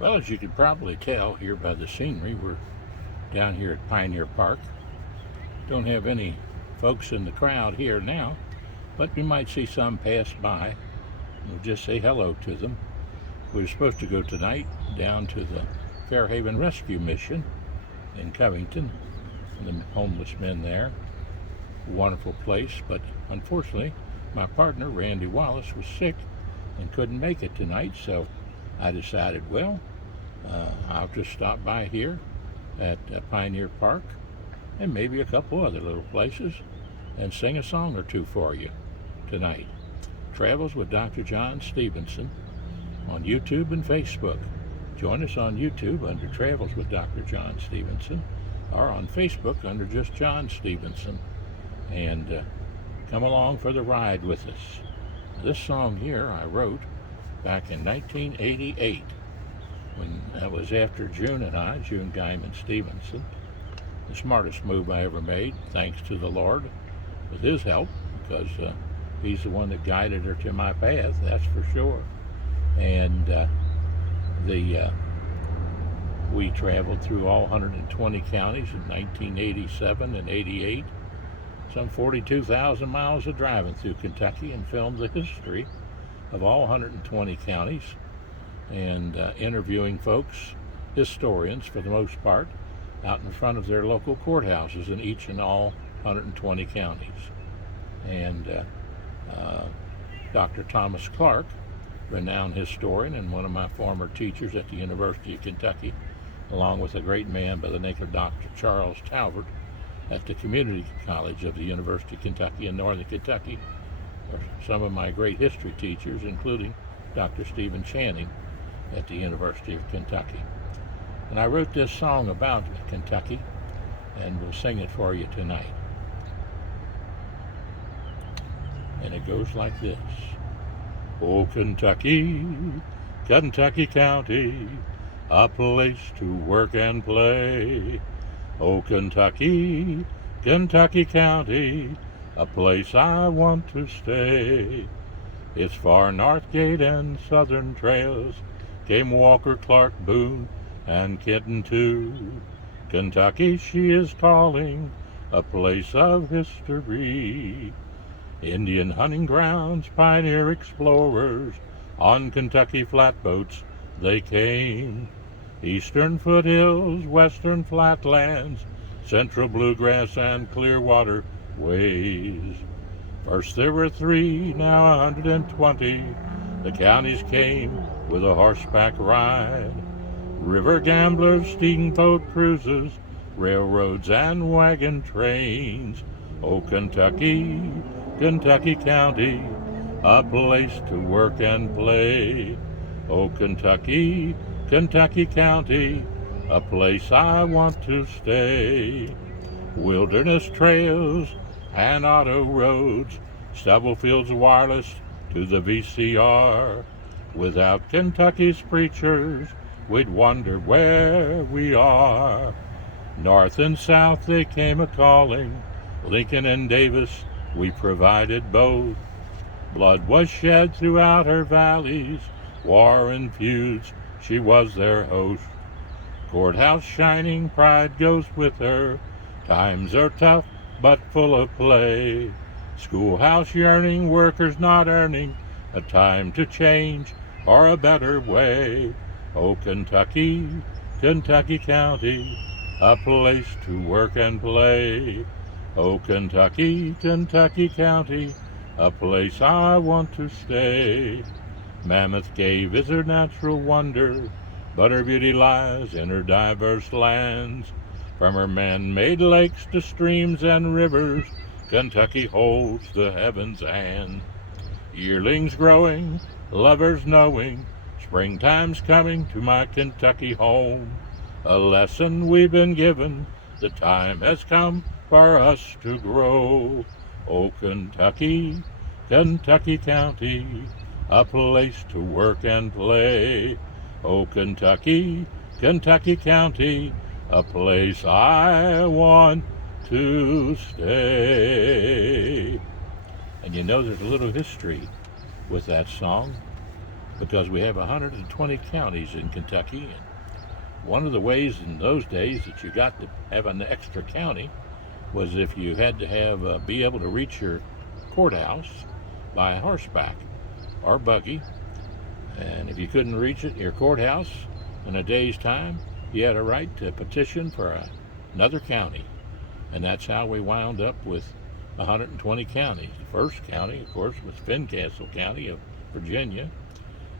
Well, as you can probably tell here by the scenery, we're down here at Pioneer Park. Don't have any folks in the crowd here now, but we might see some pass by. We'll just say hello to them. We're supposed to go tonight down to the Fairhaven Rescue Mission in Covington, and the homeless men there. Wonderful place, but unfortunately, my partner, Randy Wallace, was sick and couldn't make it tonight, so I decided, well, I'll just stop by here at Pioneer Park and maybe a couple other little places and sing a song or two for you tonight. Travels with Dr. John Stevenson on YouTube and Facebook. Join us on YouTube under Travels with Dr. John Stevenson, or on Facebook under just John Stevenson, and come along for the ride with us. This song here I wrote back in 1988, when that was after June Geiman-Stephenson, the smartest move I ever made, thanks to the Lord, with his help, because he's the one that guided her to my path, that's for sure. And we traveled through all 120 counties in 1987 and 88, some 42,000 miles of driving through Kentucky, and filmed the history of all 120 counties, and interviewing folks, historians for the most part, out in front of their local courthouses in each and all 120 counties. And Dr. Thomas Clark, renowned historian and one of my former teachers at the University of Kentucky, along with a great man by the name of Dr. Charles Talbert at the Community College of the University of Kentucky in Northern Kentucky, are some of my great history teachers, including Dr. Stephen Channing at the University of Kentucky. And I wrote this song about Kentucky, and we'll sing it for you tonight. And it goes like this. Oh, Kentucky, Kentucky County, a place to work and play. Oh, Kentucky, Kentucky County, a place I want to stay. It's far Northgate and Southern Trails, came Walker, Clark, Boone, and Kenton too. Kentucky, she is calling, a place of history. Indian hunting grounds, pioneer explorers, on Kentucky flatboats they came. Eastern foothills, western flatlands, central bluegrass and clearwater ways. First there were 3, now 120. The counties came with a horseback ride. River gamblers, steamboat cruises, railroads and wagon trains. Oh, Kentucky, Kentucky County, a place to work and play. Oh, Kentucky, Kentucky County, a place I want to stay. Wilderness trails and auto roads, stubble fields wireless to the VCR. Without Kentucky's preachers, we'd wonder where we are. North and south they came a-calling, Lincoln and Davis, we provided both. Blood was shed throughout her valleys, war and feuds, she was their host. Courthouse shining, pride goes with her, times are tough but full of play. Schoolhouse yearning, workers not earning, a time to change or a better way. Oh, Kentucky, Kentucky County, a place to work and play. Oh, Kentucky, Kentucky County, a place I want to stay. Mammoth Cave is her natural wonder, but her beauty lies in her diverse lands. From her man-made lakes to streams and rivers, Kentucky holds the heaven's hand. Yearlings growing, lovers knowing, springtime's coming to my Kentucky home. A lesson we've been given, the time has come for us to grow. Oh, Kentucky, Kentucky County, a place to work and play. Oh, Kentucky, Kentucky County, a place I want to stay. And you know, there's a little history with that song. because we have 120 counties in Kentucky. And one of the ways in those days that you got to have an extra county was if you had to have be able to reach your courthouse by horseback or buggy. And if you couldn't reach it, your courthouse, in a day's time, you had a right to petition for another county. And that's how we wound up with 120 counties. The first county, of course, was Fincastle County of Virginia,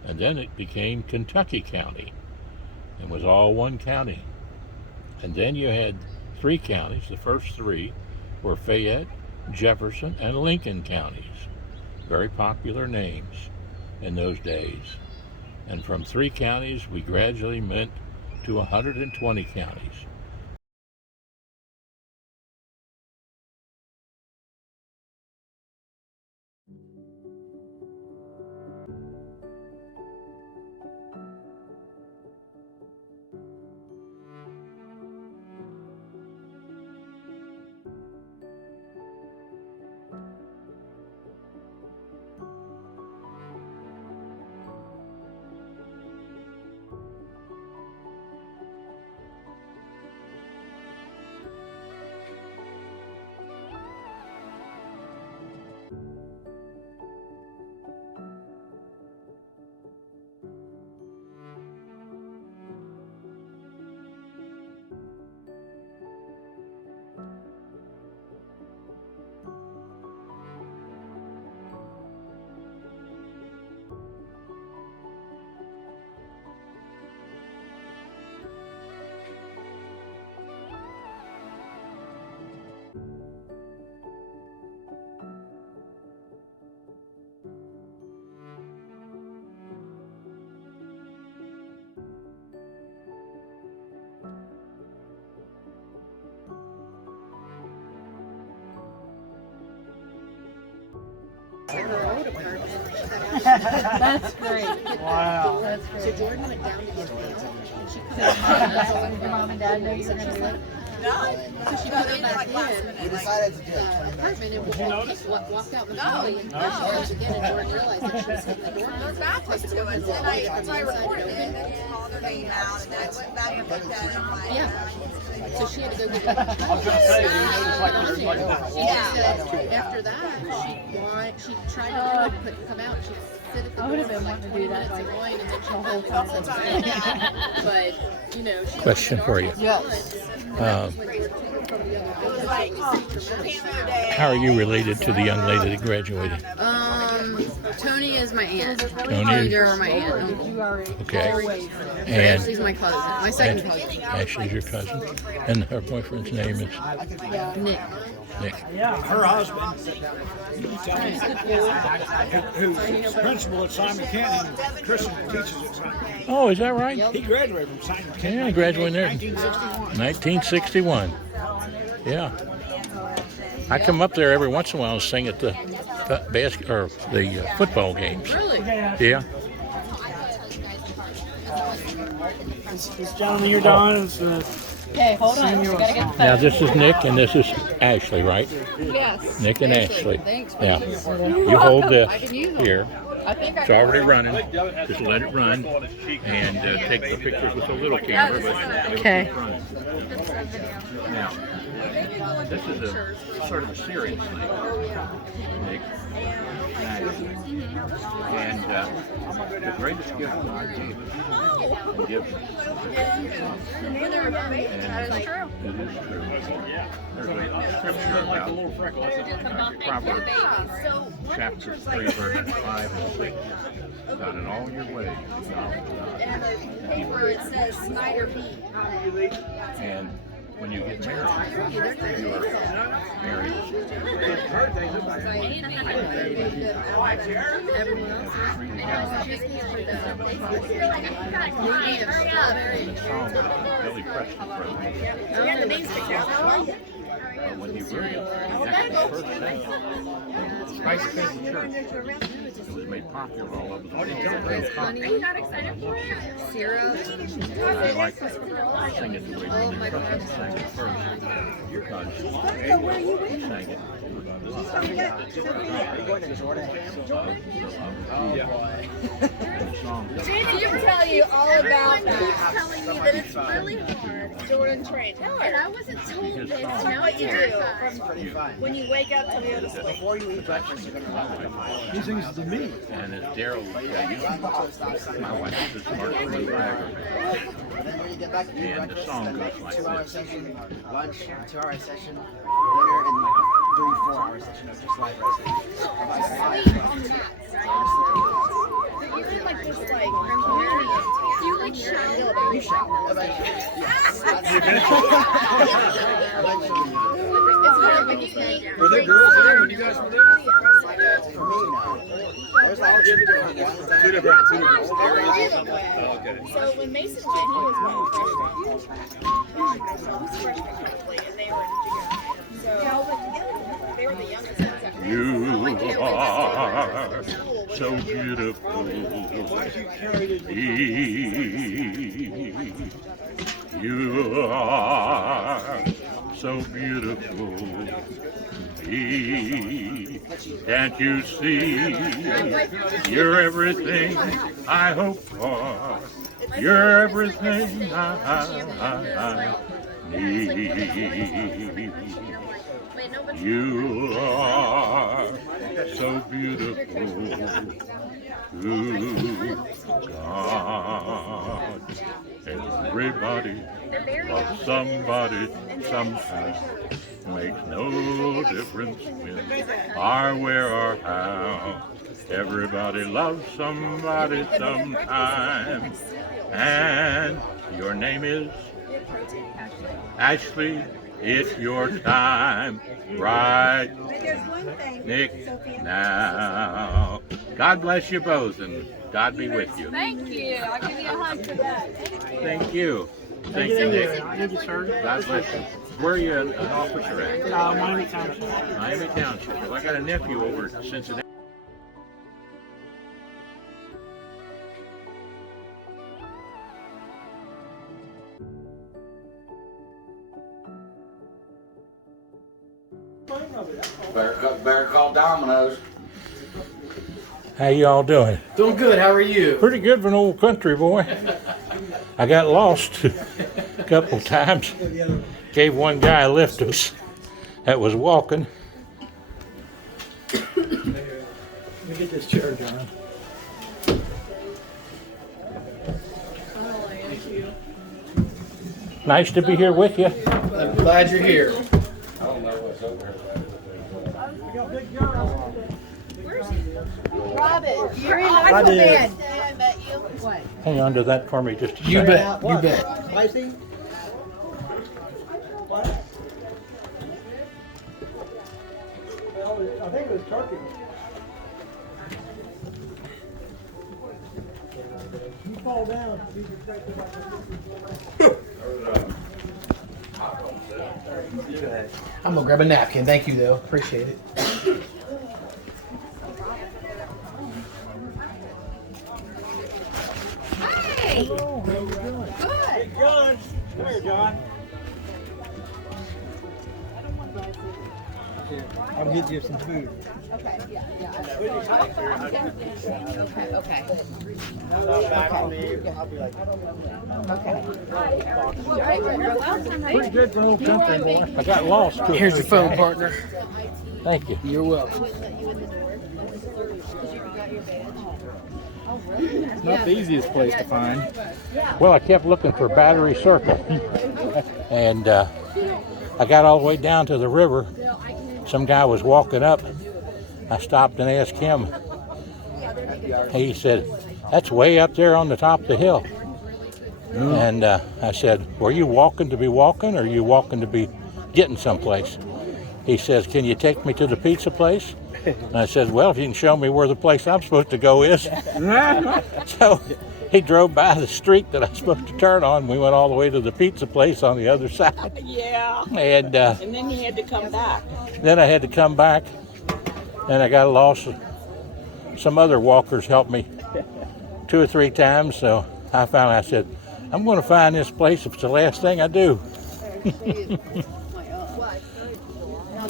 and then it became Kentucky County and was all one county. And then you had 3 counties. The first 3 were Fayette, Jefferson, and Lincoln counties. Very popular names in those days. And from 3 counties, we gradually went to 120 counties. That's great. Wow. That's great. So Jordan went down to get mail, and she put Did your mom and dad know you were going to do it? so she put it back in We decided to do the it. apartment and walked out the hallway and pushed it again, and Jordan realized that she was hitting the door. They're backwards to it, and so I recorded it, and then called their name out, and then I went back and looked at it, and I'm like, Yeah. So she had to go get I was gonna say, you notice like there's like that. Yeah. After that, she tried to do it, couldn't come out. She sit at the I door would have for been like wanting to 20 do that minutes like and whine, and then she the whole called time. But, you know, she Question for you. Yes. How are you related to the young lady that graduated? Tony is my aunt. Tony? You're my aunt. You are Okay. And Ashley's my cousin. My second cousin. Ashley's your cousin. And her boyfriend's name is Nick. Nick. Yeah, her husband, who's principal at Simon Canyon, Christian teaches at Simon Canyon. Oh, is that right? He graduated from Simon Canyon. Yeah, I graduated there in 1961. 1961. Yeah. I come up there every once in a while and sing at the football games. Really? Yeah. This gentleman you're Don is Okay, hold on. We gotta get the Now this is Nick and this is Ashley, right? Yes. Nick and Ashley. Thanks. Yeah. You hold this I can use them. here. I think I It's already running. Just let it run and take the pictures with a little camera. But Okay. it'll keep running. Now, this is a sort of a serious thing. Nick and Ashley. And the greatest gift God gave us, gives us. And that is true. it is true. There's a scripture about Proverbs chapter 3, verses 5 and 6. God, in all your ways, acknowledge Where it says Snyder B. God. And when you get married, you are married. Everyone else Billy Preston but when you really actually first sang it, Christ came to church. It was made popular all over the world. Are you not excited for it? Zero. I like to sing it the way Billy Preston sang it first because he sang it. The song all about Everyone keeps that. telling me that it's really hard. Jordan Train. Tell And her. I wasn't told this. Tell Now her what I'm you do terrified. when you wake up to go to sleep. Before you eat breakfast, you're gonna run like a mile. He sings to me. And as Darrell will tell you, my wife is the smartest thing I ever met. And then when you get back, you eat And the breakfast, song then goes like like 2-hour this. session, lunch, 2-hour session, dinner, and like 3-4-hour session of just live wrestling. About 5 You can like just like Do you like shower? You shout. Eventually. Yes. Eventually. it's hard when you eat. Were there girls there when you guys were there? It's like for me now. There's like 2 different ones. Two different areas or something? Oh, okay. So when Mason went, he was one freshman. He was freshman actually, and they were in junior high. So they were the youngest ones. You are so beautiful. You are so beautiful. Can't you see? You're everything I hope for. You're everything I need. You are so beautiful to God. Everybody loves somebody sometime. Makes no difference when or where or how. Everybody loves somebody sometime. And your name is Ashley. It's your time, right, Nick? Now, God bless you both, and God be with you. Thank you. I'll give you a hug for that. Thank you. Thank you, Nick. Thank you, sir. God bless you. Where are you an officer at? Miami Township. Miami Township. Well, I got a nephew over at Cincinnati. Better call Domino's. How y'all doing? Doing good. How are you? Pretty good for an old country boy. I got lost a couple times. Gave one guy a lift that was walking. Let me get this chair, John. Nice to be here with you. I'm glad you're here. I don't know what's over there. Robin, you're in I did. I met you. What? Hang on to that for me just a You second. bet. You bet. Spicy? What? Well, I think it was turkey. You fall down. I'm gonna grab a napkin. Thank you, though. Appreciate it. Hey. Good. John, come here, John. I'll get you some food. Okay. Okay. Back on me. I'll be like, Pretty good for an old country boy. I got lost too. Here's your phone, partner. Thank you. You're welcome. It's not the easiest place to find. Well, I kept looking for Battery Circle. And I got all the way down to the river. Some guy was walking up. I stopped and asked him. He said, "That's way up there on the top of the hill." And I said, "Were you walking to be walking, or are you walking to be getting someplace?" He says, "Can you take me to the pizza place?" And I said, "Well, if you can show me where the place I'm supposed to go is." So he drove by the street that I'm supposed to turn on. We went all the way to the pizza place on the other side. Yeah. And then you had to come back. then I had to come back, and I got lost. Some other walkers helped me 2 or 3 times, so I said, "I'm going to find this place if it's the last thing I do." Not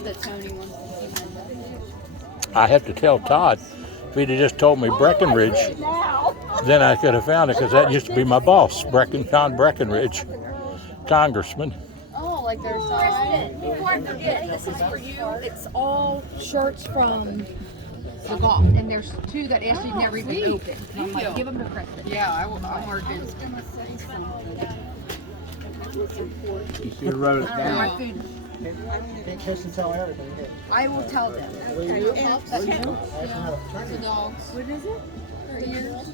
the Tony one. I have to tell Todd, if he'd have just told me Breckenridge, then I could have found it because that used to be my boss, John Breckenridge, congressman. Oh, like their side. Before I forget, this is for you. It's all shirts from the golf, and there's two that Ashley never even opened. And I'm like, give them to Kristen. Yeah, I'm working. You should have wrote it My down. food. Can't Kristen tell everything. I will tell them. The dogs. What is it? Ears.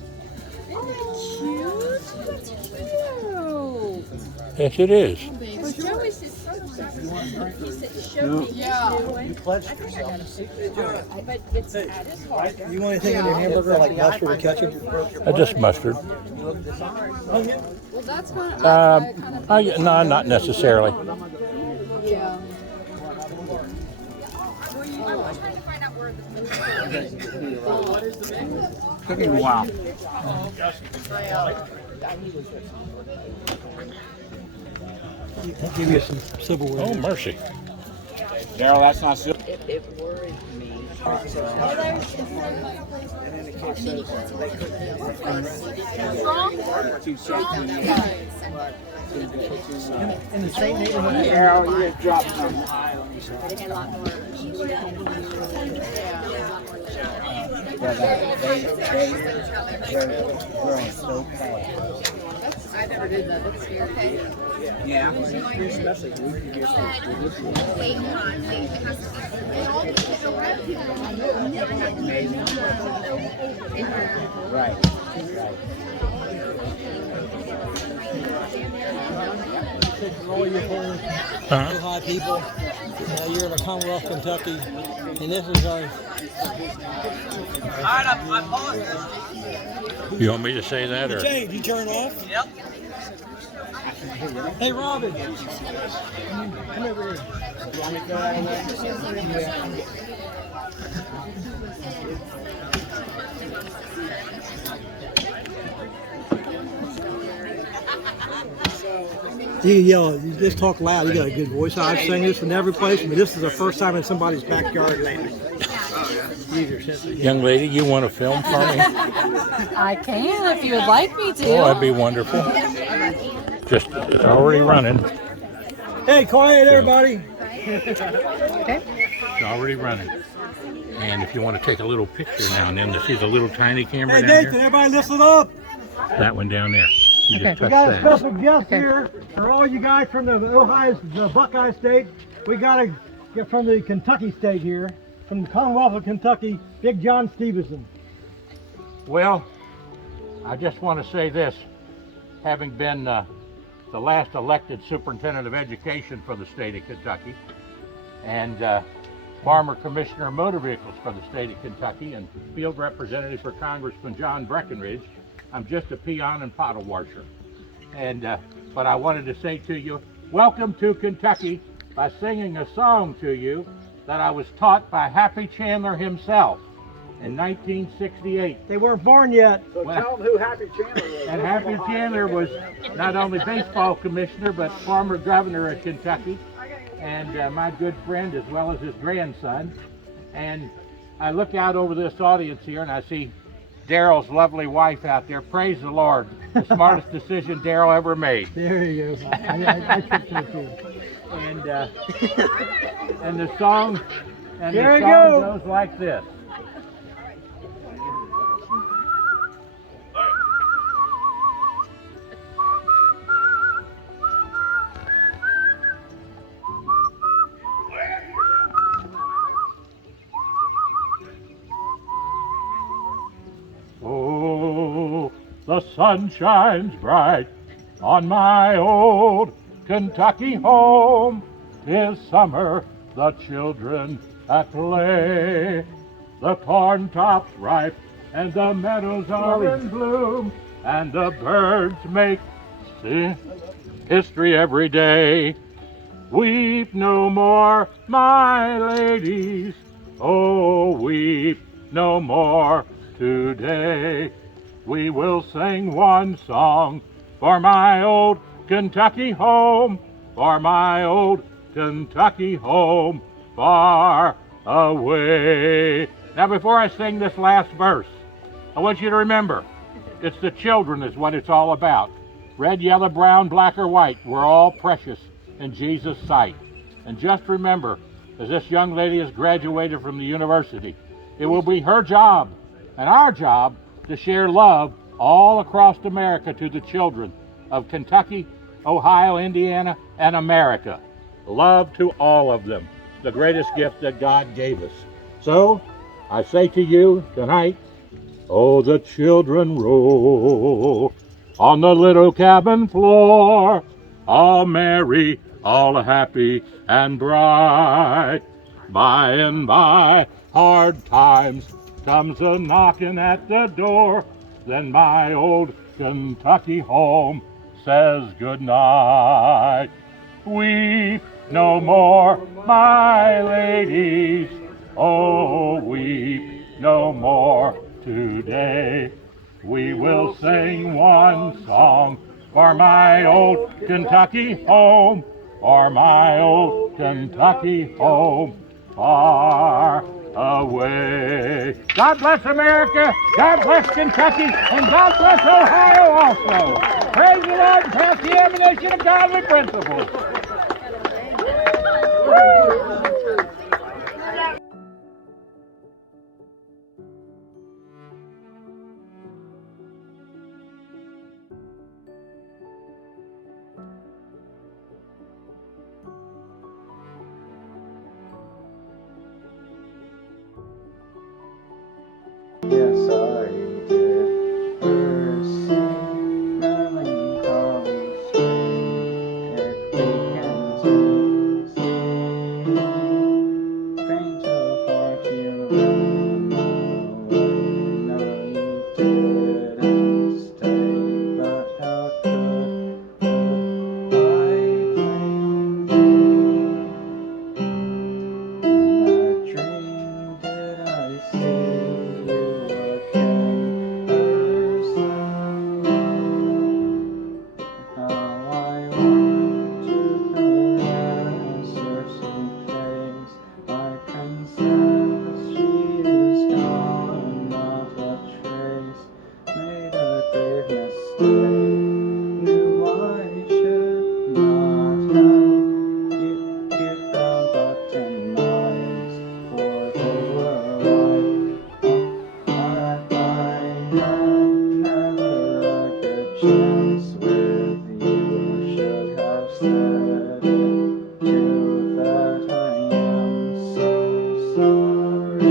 Cute. That's cute. Yes, it is. Well, Joey said he said show me. Yeah. You pledged yourself. But it's at his heart. You want anything in your hamburger like mustard or ketchup? Just mustard. Oh, yeah. Well, that's kind of. No, not necessarily. Yeah. I was trying to find out where the Cooking wow. I'll give you some silverware. Oh, mercy. Darrell, that's not silver. It worried me. In the same neighborhood. Darrell, you just dropped some. They're growing so fast. I never did that. That's scary. Yeah. Right. All your whole high people. You're in the Commonwealth, Kentucky, and this is our. You want me to say that, or? Jay, did you turn off? Yep. Hey, Robin. Come over here. You can yell, you just talk loud. You got a good voice. I've sang this in every place, but this is the first time in somebody's backyard lately. Use your sense of humor. Young lady, you want to film for me? I can if you would like me to. Oh, that'd be wonderful. Just, it's already running. Hey, quiet, everybody. Okay. It's already running. And if you want to take a little picture now and then to see the little tiny camera Hey, down Nathan, there, everybody listen up. that one down there. You Okay. just We touch got a that. special guest here for all you guys from the Buckeye State. We got a get from the Kentucky State here, from the Commonwealth of Kentucky, Big John Stevenson. Well, I just want to say this, having been the last elected superintendent of education for the state of Kentucky, and former commissioner of motor vehicles for the state of Kentucky, and field representative for Congressman John Breckenridge, I'm just a peon and bottle washer. And but I wanted to say to you, welcome to Kentucky, by singing a song to you that I was taught by Happy Chandler himself in 1968. They weren't born yet. So tell them who Happy Chandler was. And Happy Chandler was not only baseball commissioner, but former governor of Kentucky, and my good friend as well as his grandson. And I look out over this audience here and I see Darrell's lovely wife out there. Praise the Lord. The smartest decision Darrell ever made. There you go. I tripped her too. And and the song There you go. goes like this. Oh, the sun shines bright on my old Kentucky home. 'Tis summer, the children at play. The corn tops ripe and the meadows are in bloom, and the birds make history every day. Weep no more, my ladies, oh, weep no more today. We will sing one song for my old Kentucky home, for my old Kentucky home far away. Now before I sing this last verse, I want you to remember, It's the children is what it's all about. Red, yellow, brown, black, or white, we're all precious in Jesus' sight. And just remember, as this young lady has graduated from the university, it will be her job and our job to share love all across America to the children of Kentucky, Ohio, Indiana, and America. Love to all of them, the greatest gift that God gave us. So, I say to you tonight, oh, the children roll on the little cabin floor, all merry, all happy and bright. By and by, hard times comes a knocking at the door. Then my old Kentucky home says good night. Weep no more, my ladies, oh, weep no more today. We will sing one song for my old Kentucky home, for my old Kentucky home far away. God bless America, God bless Kentucky, and God bless Ohio also. Praise the Lord and pass the ammunition of godly principles. Yes, I did pursue melancholy spring. It weakens me, faint of heart, you ran away. No, you didn't stay, but how could I blame you? In a dream did I see you again, Ursula? How I want to caress your sweet face, my princess. She is gone, not a trace. Made a grave mistake, knew I should not have. You found button eyes, for they were white. I had never a good chance with you. Should have said it too, that I am so sorry.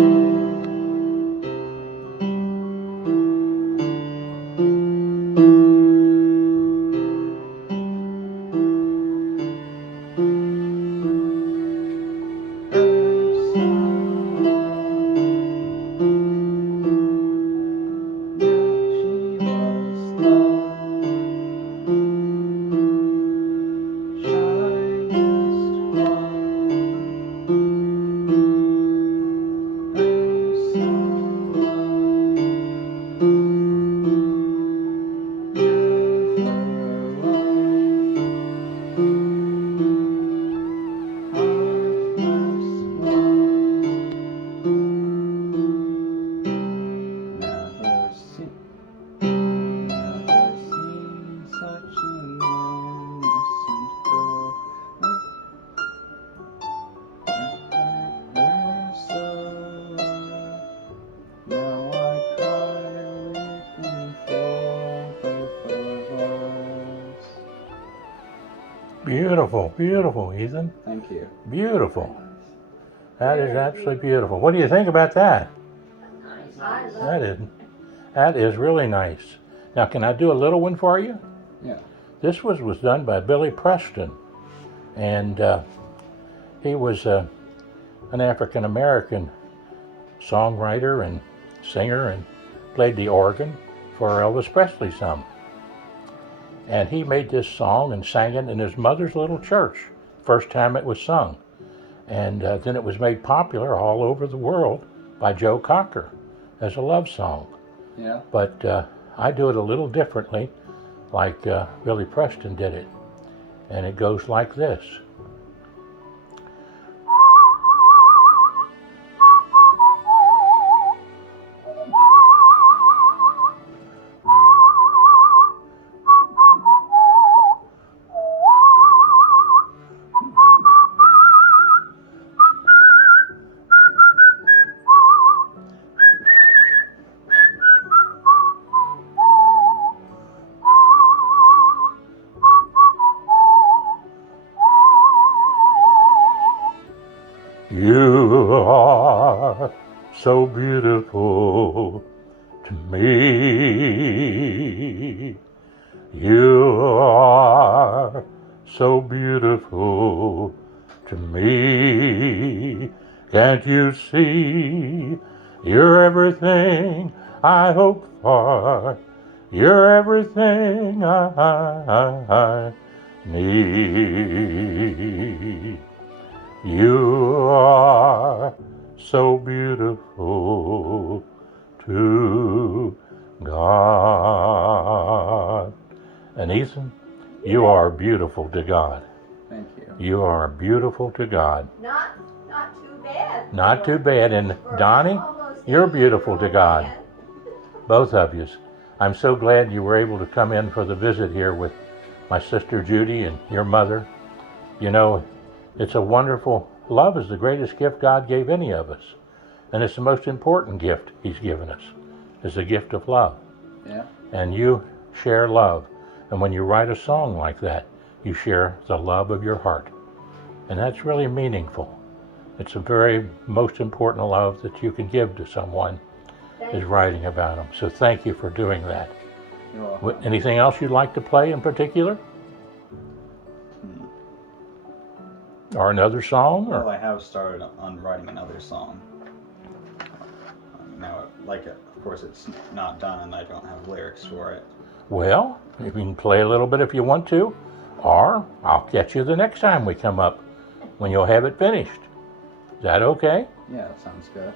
Beautiful, beautiful, Ethan. Thank you. Beautiful. That is absolutely beautiful. What do you think about that? That is really nice. Now, can I do a little one for you? Yeah. This was done by Billy Preston, and he was an African-American songwriter and singer and played the organ for Elvis Presley some. And he made this song and sang it in his mother's little church, first time it was sung. And then it was made popular all over the world by Joe Cocker as a love song. Yeah. But I do it a little differently, like Billy Preston did it. And it goes like this. You are so beautiful to me. You are so beautiful to me. Can't you see? You're everything I hope for. You're everything I need. You are so beautiful to God. And Ethan, you are beautiful to God. Thank you. You are beautiful to God. Not too bad. Not too bad. And Donnie, you're beautiful to God. Both of you. I'm so glad you were able to come in for the visit here with my sister Judy and your mother. You know, it's a wonderful, love is the greatest gift God gave any of us. And it's the most important gift He's given us, is the gift of love. Yeah. And you share love. And when you write a song like that, you share the love of your heart. And that's really meaningful. It's the very most important love that you can give to someone, is writing about them. So thank you for doing that. You're welcome. Anything else you'd like to play in particular? Or another song? Or? Well, I have started on writing another song. Now, of course, it's not done and I don't have lyrics for it. Well, you can play a little bit if you want to, or I'll catch you the next time we come up when you'll have it finished. Is that okay? Yeah, that sounds good.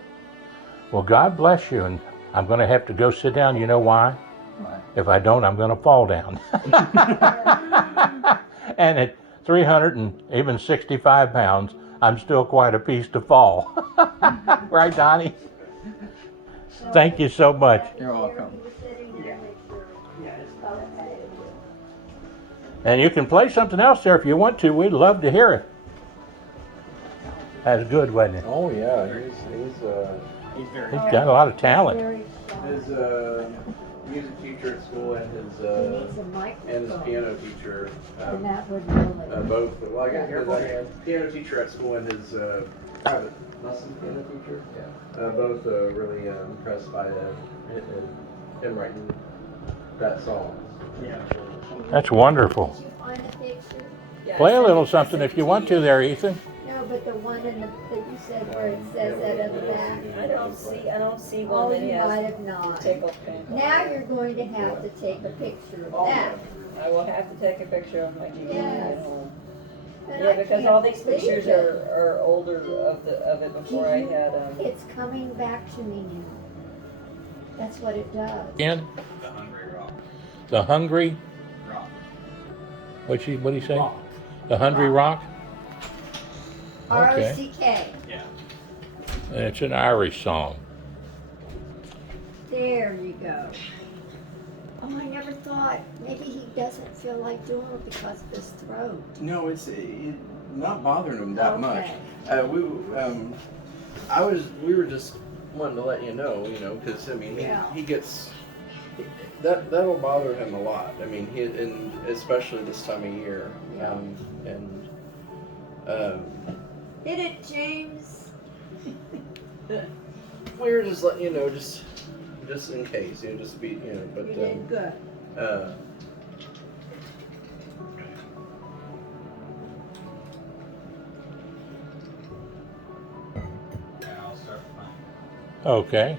Well, God bless you, and I'm going to have to go sit down. You know why? Why? If I don't, I'm going to fall down. And at 365 pounds, I'm still quite a piece to fall. Right, Donnie? Thank you so much. You're welcome. And you can play something else there if you want to. We'd love to hear it. That's good, wasn't it? Oh yeah, He's got a lot of talent. his music teacher at school and his piano teacher both. Well, I got his piano teacher at school and his private lesson piano teacher. Yeah. Both really impressed by him writing that song. Yeah. That's wonderful. Did you find a picture? Play a little something if you want to there, Ethan. No, but the one that you said where it says that at the back. I don't see Oh, one that you has might have not. tickle pin. Now you're going to have to take a picture of that. I will have to take a picture of my GD Yes. at home. And Yeah, I because can't all these believe pictures it. are older of it before I had It's coming back to me now. That's what it does. Again? The Hungry Rock. The Hungry, Rock. what'd he say? The Hungry Rock? Okay. R-O-C-K. Yeah. And it's an Irish song. There you go. Oh, I never thought. Maybe he doesn't feel like doing it because of his throat. No, it's not bothering him that much. Okay. We were just wanting to let you know, because I mean, Yeah. he gets that'll bother him a lot. I mean, and especially this time of year. Yeah. Hit it, James. We were just letting you know, just in case, just be, but You did good. Yeah, I'll start with mine. Okay.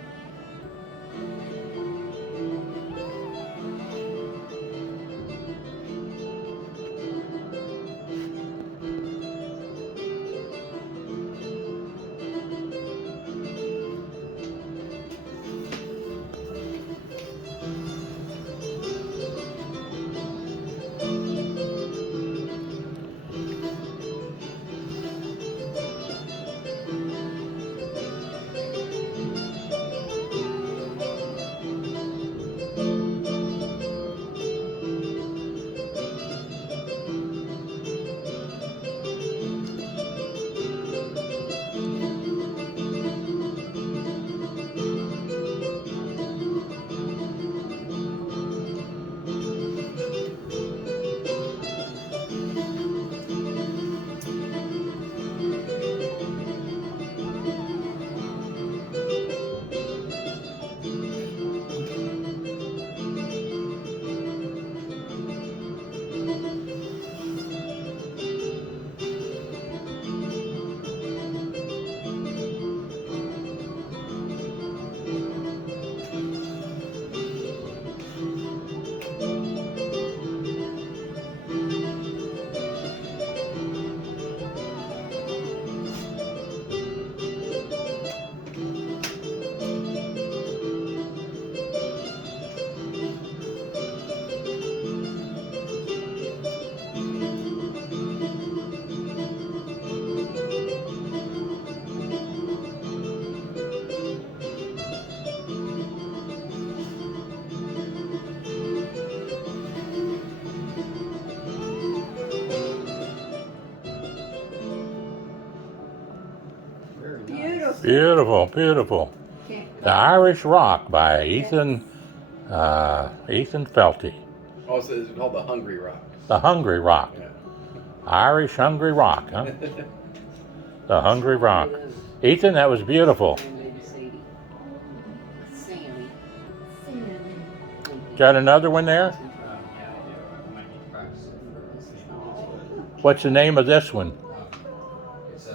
Beautiful, beautiful. The Irish Rock by Ethan Felty. Also, it's called the Hungry Rock. The Hungry Rock. Yeah. Irish Hungry Rock, huh? The Hungry Rock. Ethan, that was beautiful. Got another one there? What's the name of this one? It's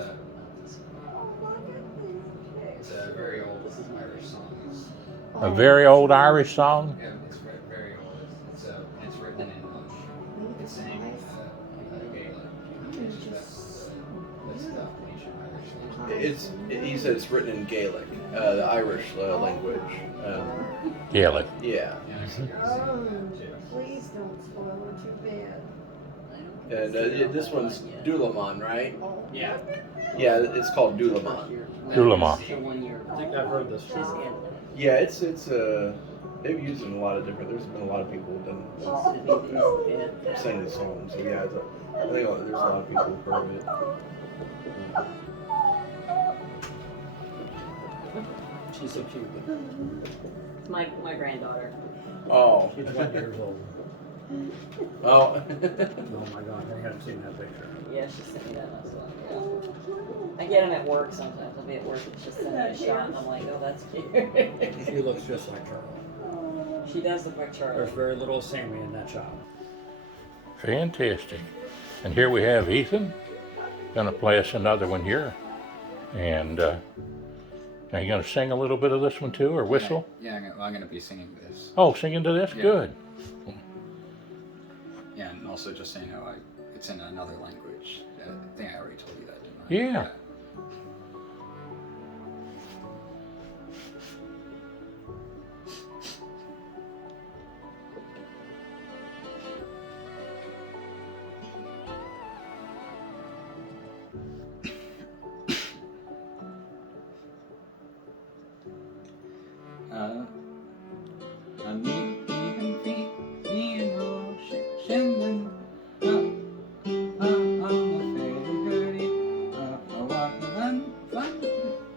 a very old Irish song. A very old Irish song? Yeah, it's very old. It's written in it's saying Gaelic. That's the ancient Irish. He said it's written in Gaelic, the Irish language. Gaelic. Yeah. Please don't spoil it too bad. And this one's Dulamon, right? Yeah. Yeah, it's called Dulamon. Dulamon. I think I've heard this one. Yeah, it's they've used it in a lot of different. There's been a lot of people who've done sang the song. So yeah, I think there's a lot of people who've heard of it. She's so cute. It's my granddaughter. Oh. She's 1 year old. Oh. Oh my God, I haven't seen that picture. Yeah, she sent me that last one. Yeah. I get them at work sometimes. I'll be at work and she'll send me a shot and I'm like, oh, that's cute. She looks just like Charlie. She does look like Charlie. There's very little Sammy in that shop. Fantastic. And here we have Ethan. Gonna play us another one here. And are you gonna sing a little bit of this one too, or whistle? Yeah, I'm going to be singing this. Oh, singing to this? Yeah. Good. Yeah, and also just saying how it's in another language. I think I already told you that, didn't I? Yeah.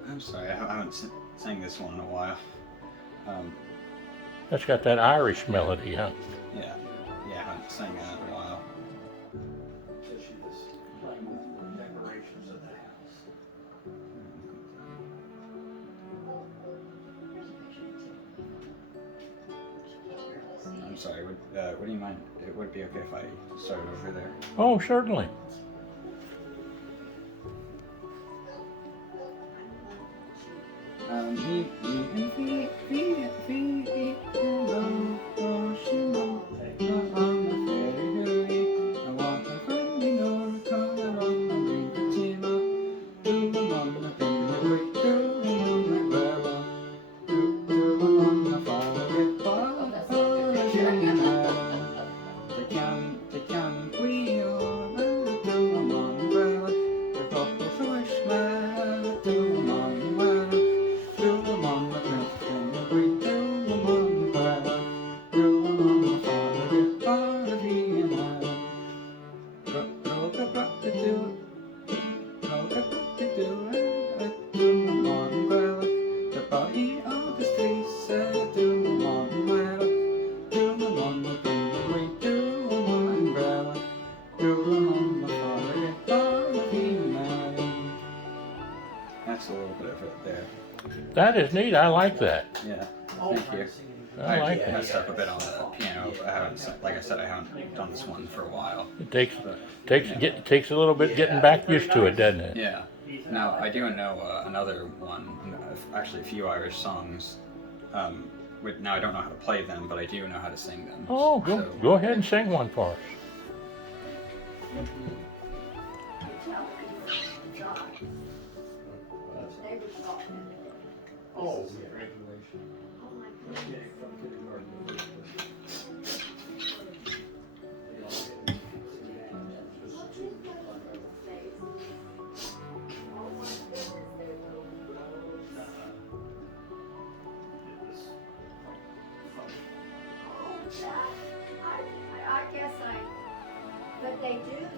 I'm sorry, I haven't sang this one in a while. That's got that Irish melody, huh? Yeah, I haven't sang that in a while. Decorations of the house. I'm sorry, would you mind? It would be okay if I started over there. Oh, certainly. That's a little bit of it there. That is neat. I like that. Yeah, thank you. I like I that. messed up a bit on the piano. I haven't, like I said, I haven't done this one for a while. It takes a little bit getting back used to it, doesn't it? Yeah. Now I do know another one, actually a few Irish songs. Now I don't know how to play them, but I do know how to sing them. Oh, go ahead and sing one for us. Oh, I guess but they did,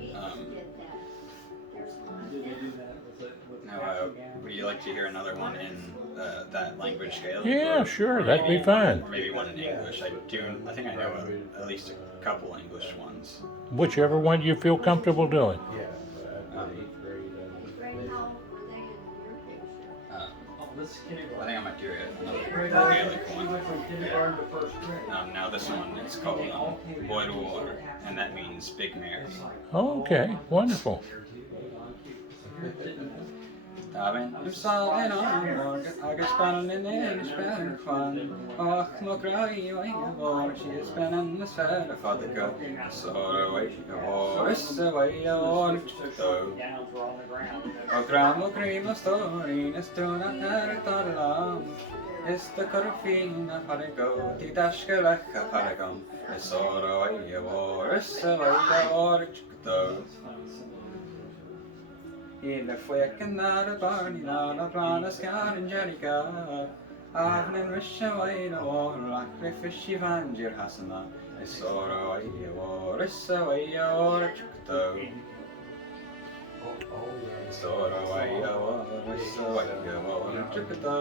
Ethan did that. Now, would you like to hear another one in that language scale? Yeah, sure, that'd be fine. Or maybe one in English. I think I know at least a couple English ones. Whichever one you feel comfortable doing. I think I might do another Gaelic one. Now this one is called Boil Water, and that means Big Mary. Okay, wonderful. Daven salin agus spannin in span kwan och mo grai var she spannin the sad of the go so away or is away or to o gram o cream story is to na talam is the corfina go ti dashka faragam is so away or is away or to in the fucking night of Barney, not a plan of scar and Jellica. I've been wishing away the war like the fishy van your Hassana. It's so away, or it's away, or a chuckto. So away, or it's away, or a chuckto.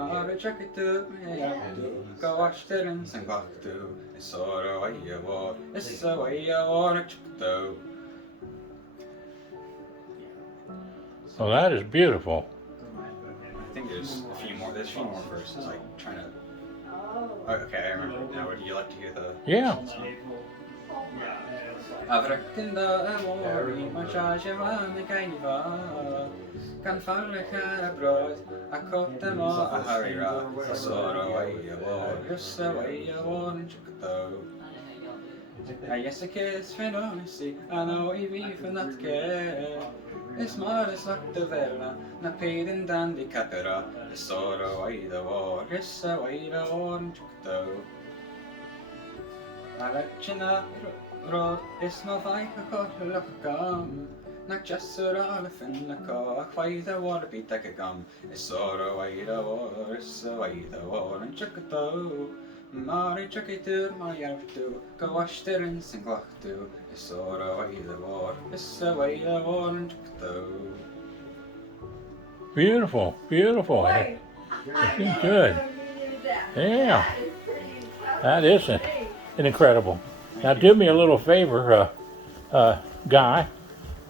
Or a chuckto, go watch the rings and go to. It's so away, or it's away, or a chuckto. Well, that is beautiful. I think there's a few more. There's a few more verses. Like trying to. Oh, okay, I remember. Now, would you like to hear the? Yeah. Yes, a kiss for noisy, I know even for not care. It's more as like the verna, na paid in dandy capera, the sorrow away the war, yes, away the orange though. I let you know, road, it's my fight, a hot look gum. Not just so all the fin the car, why the water be take a gum. It's sorrow away the war, it's away the orange though. Mari chuckitur, my yartu, go wash the rinse and clock to. It's all away the war, it's away the war and chuckto. Beautiful, beautiful. Looking good. Yeah, that is incredible. Now do me a little favor, Guy.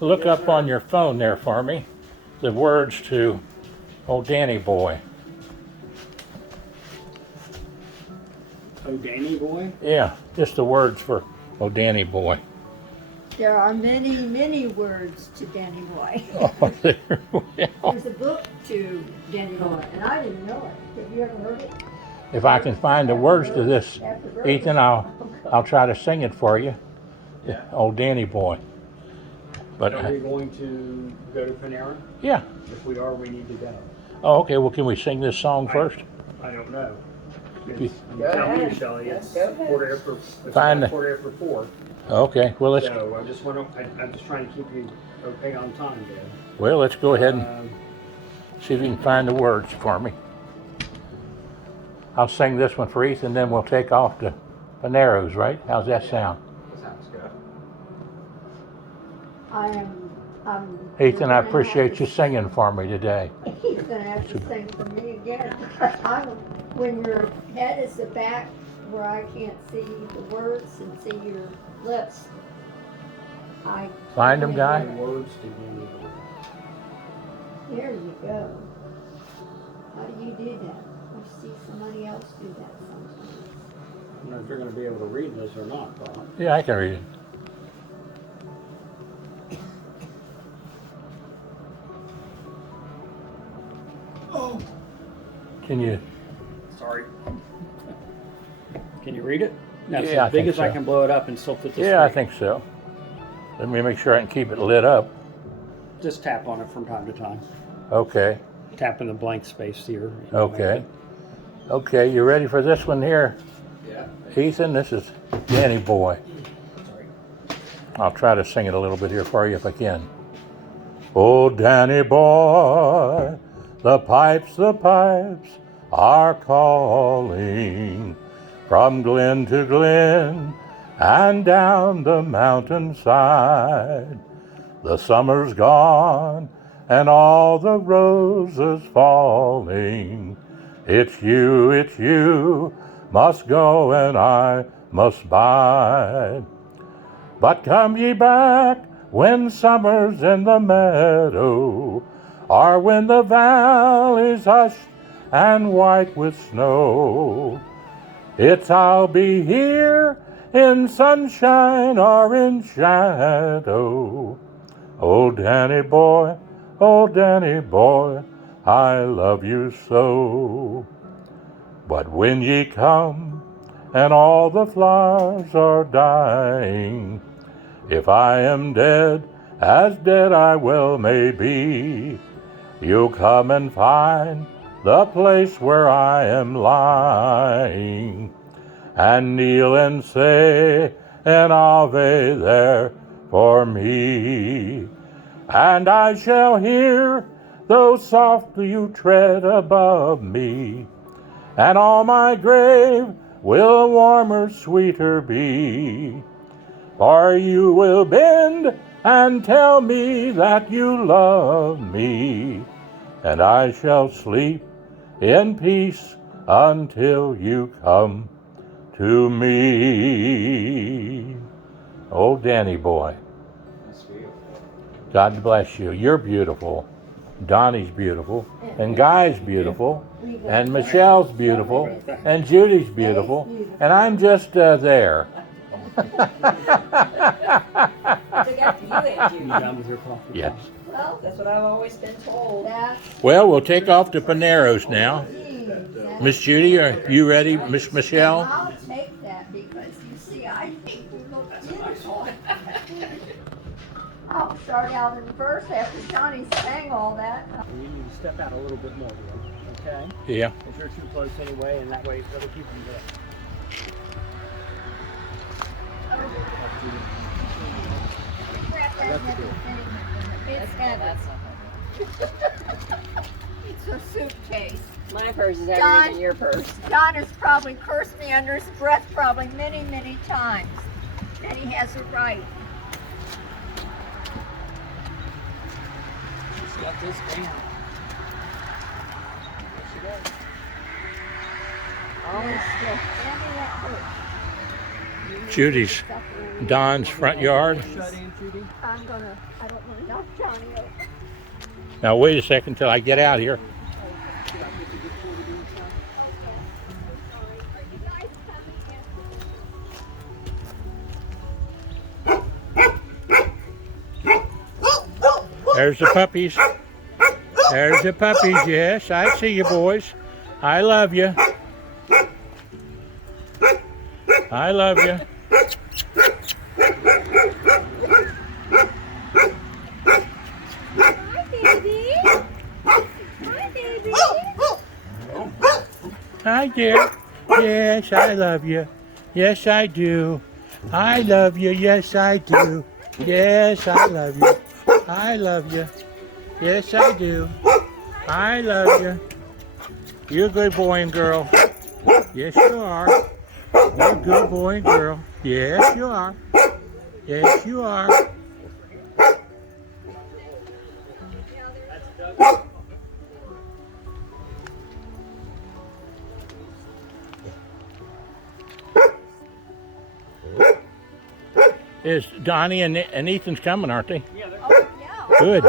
Look up on your phone there for me the words to "Oh Danny Boy." Oh, Danny Boy? Yeah, just the words for "Oh Danny Boy." There are many, many words to Danny Boy. Oh, There's a book to Danny Boy, and I didn't know it. Have you ever heard it? If I can find the words to this, Ethan, I'll try to sing it for you. Yeah. "Oh Danny Boy." But are we going to go to Panera? Yeah. If we are, we need to go. Oh, okay. Well, can we sing this song first? I don't know. Tell me, Shelley. It's quarter after 4. Okay. Well, let's. So I'm just trying to keep you okay on time, Dad. Well, let's go ahead and see if you can find the words for me. I'll sing this one for Ethan, then we'll take off to Panero's, right? How's that sound? Sounds good. Ethan, I appreciate you singing for me today. He's going to have to sing for me again. When your head is the back where I can't see the words and see your lips, Find them, Guy? Words to Danny Boy. There you go. How do you do that? I see somebody else do that sometimes. I don't know if you're going to be able to read this or not, Bob. Yeah, I can read it. Oh. Can you? Sorry. Can you read it? That's Yeah, as big as so. I can blow it up and still fit this. Yeah, I think so. Let me make sure I can keep it lit up. Just tap on it from time to time. Okay. Tap in the blank space here. Okay. Okay, you ready for this one here? Yeah. Ethan, this is Danny Boy. Sorry. I'll try to sing it a little bit here for you if I can. Oh, Danny Boy, the pipes are calling from glen to glen and down the mountainside. The summer's gone and all the roses falling. It's you, must go and I must bide. But come ye back when summer's in the meadow, or when the valley's hushed and white with snow. It's I'll be here in sunshine or in shadow. Oh, Danny boy, I love you so. But when ye come and all the flowers are dying, if I am dead, as dead I well may be, you'll come and find the place where I am lying, and kneel and say an Ave there for me. And I shall hear, though softly you tread above me, and all my grave will warmer, sweeter be. For you will bend and tell me that you love me, and I shall sleep in peace until you come to me. Oh, Danny boy. God bless you. You're beautiful. Donnie's beautiful, and Guy's beautiful, and Michelle's beautiful, and Judy's beautiful, and I'm just there. Yes. Well, that's what I've always been told. Well, we'll take off to Panero's now. Miss Judy, are you ready, Miss Michelle? I'll take that because you see, I think you look beautiful. I'll start out in verse after Johnny sang all that. You need to step out a little bit more, okay? Yeah. If you're too close anyway, and that way it'll keep them there. It's heavy. It's a suitcase. My purse is heavier than your purse. Don has probably cursed me under his breath probably many, many times. And he has a right. She's got this down. There she goes. Judy's Don's front yard. I don't want to knock Johnny over. Now wait a second till I get out here. There's the puppies. There's the puppies, yes. I see you boys. I love you. I love you. Hi, baby. Hi, baby. Hi, dear. Yes, I love you. Yes, I do. I love you. Yes, I do. Yes, I love you. I love you. Yes, I do. I love you. You're a good boy and girl. Yes, you are. You're a good boy and girl. Yes, you are. Yes, you are. Is Donnie and Ethan's coming, aren't they? Yeah, they're good.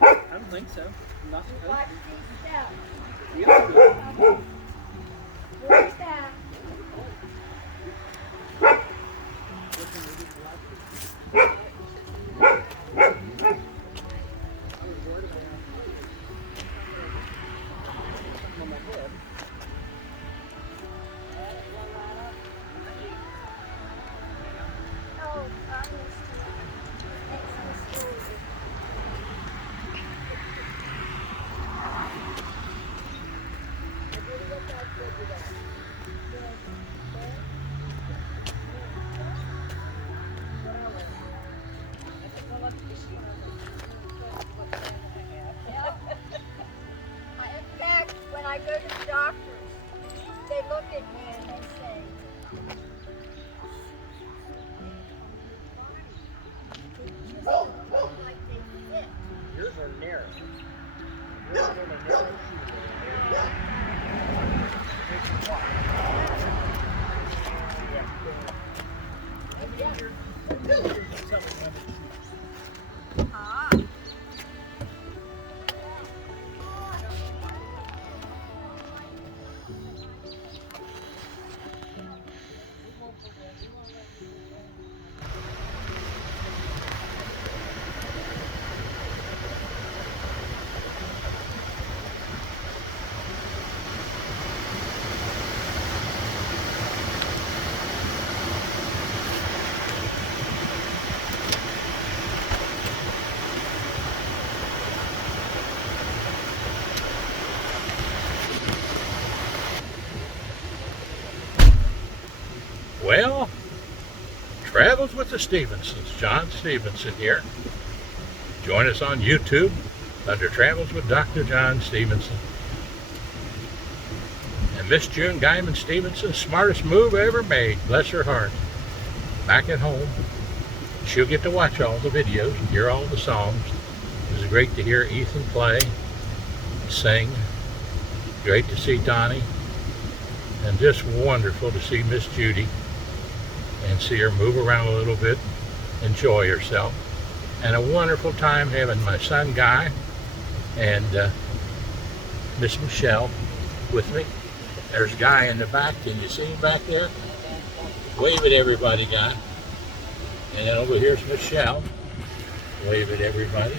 I don't think so. Not Watch these steps. Yeah. Where's that? In fact, when I go to the doctors, they look at me and they say, Well, Travels with the Stephensons, John Stevenson here. Join us on YouTube under Travels with Dr. John Stevenson. And Miss June Geiman-Stephenson, smartest move ever made, bless her heart. Back at home, she'll get to watch all the videos and hear all the songs. It was great to hear Ethan play, sing. Great to see Donnie. And just wonderful to see Miss Judy and see her move around a little bit, enjoy herself. And a wonderful time having my son Guy and Miss Michelle with me. There's Guy in the back. Can you see him back there? Wave at everybody, Guy. And then over here's Michelle. Wave at everybody.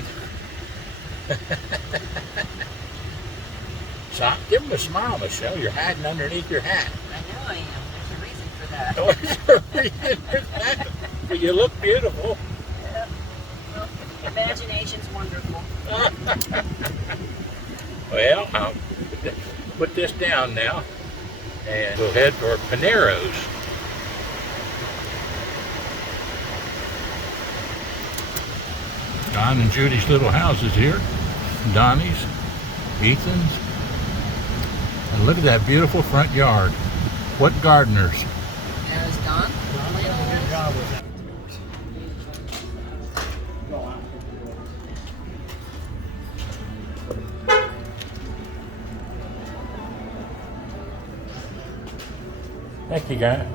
So give him a smile, Michelle. You're hiding underneath your hat. I know I am. There's a reason for that. But you look beautiful. Yeah. Well, imagination's wonderful. Well, I'll put this down now and we'll head for Panero's. Don and Judy's little houses here. Donnie's, Ethan's. And look at that beautiful front yard. What gardeners. There's Don. Good job with that. Thank you, Guy.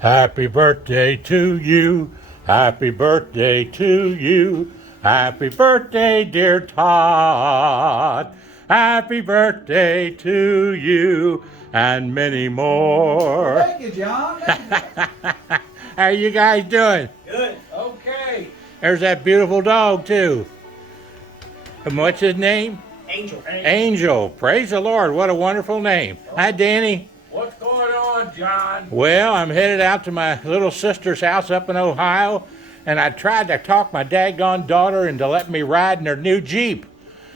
Happy birthday to you. Happy birthday to you. Happy birthday, dear Todd. Happy birthday to you and many more. Thank you, John. How you guys doing? Good. Okay. There's that beautiful dog too. And what's his name? Angel. Angel. Praise the Lord. What a wonderful name. Hi, Danny. What's going on, John? Well, I'm headed out to my little sister's house up in Ohio, and I tried to talk my daggone daughter into letting me ride in her new Jeep.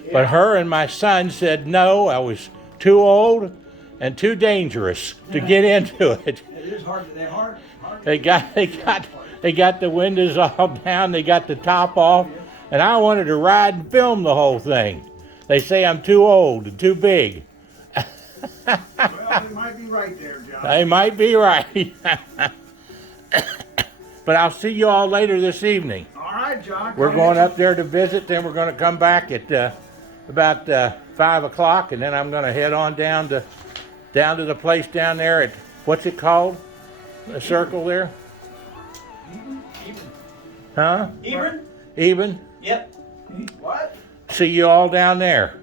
Yeah. But her and my son said no, I was too old and too dangerous to get into it. It is hard. They're hard. They got the windows all down, they got the top off, and I wanted to ride and film the whole thing. They say I'm too old and too big. Well, they might be right there, John. They might be right. But I'll see you all later this evening. All right, John. We're going up there to visit, then we're going to come back at about 5 o'clock, and then I'm going to head on down to the place down there at, what's it called? The circle there? Huh? Eben? Eben? Yep. What? See you all down there.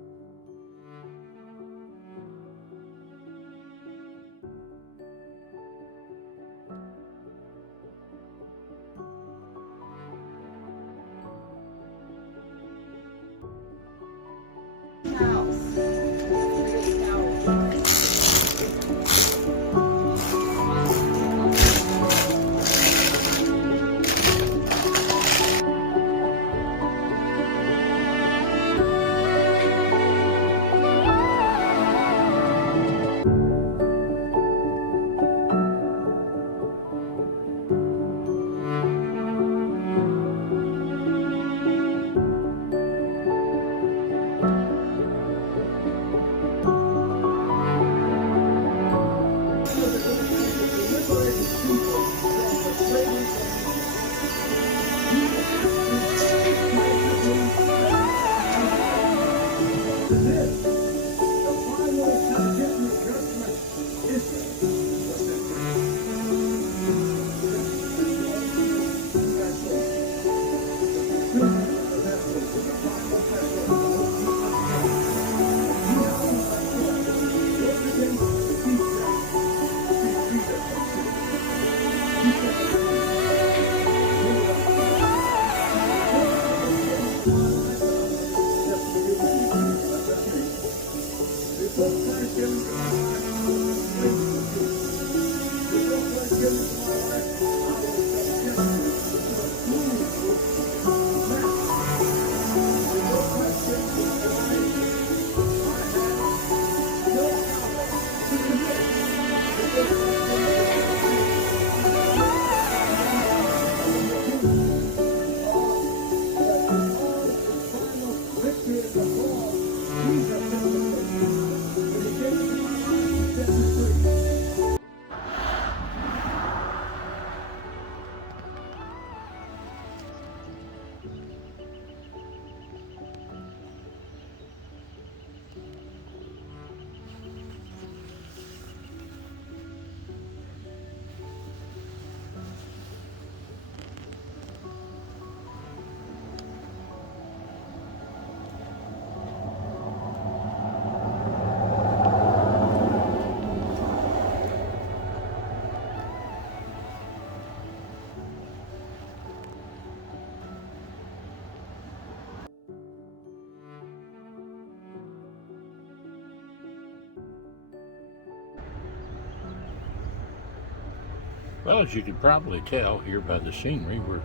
Well, as you can probably tell here by the scenery, we're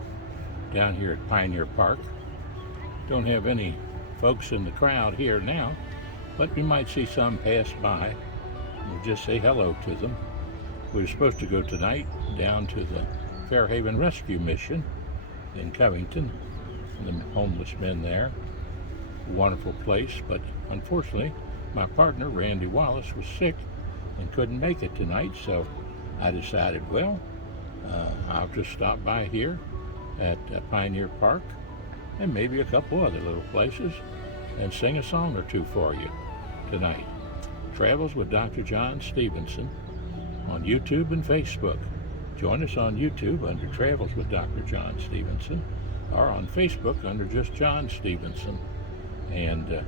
down here at Pioneer Park. Don't have any folks in the crowd here now, but we might see some pass by. We'll just say hello to them. We were supposed to go tonight down to the Fairhaven Rescue Mission in Covington, and the homeless men there. Wonderful place, but unfortunately, my partner, Randy Wallace, was sick and couldn't make it tonight, so I decided, well, I'll just stop by here at Pioneer Park and maybe a couple other little places and sing a song or two for you tonight. Travels with Dr. John Stephenson on YouTube and Facebook. Join us on YouTube under Travels with Dr. John Stephenson, or on Facebook under just John Stephenson, and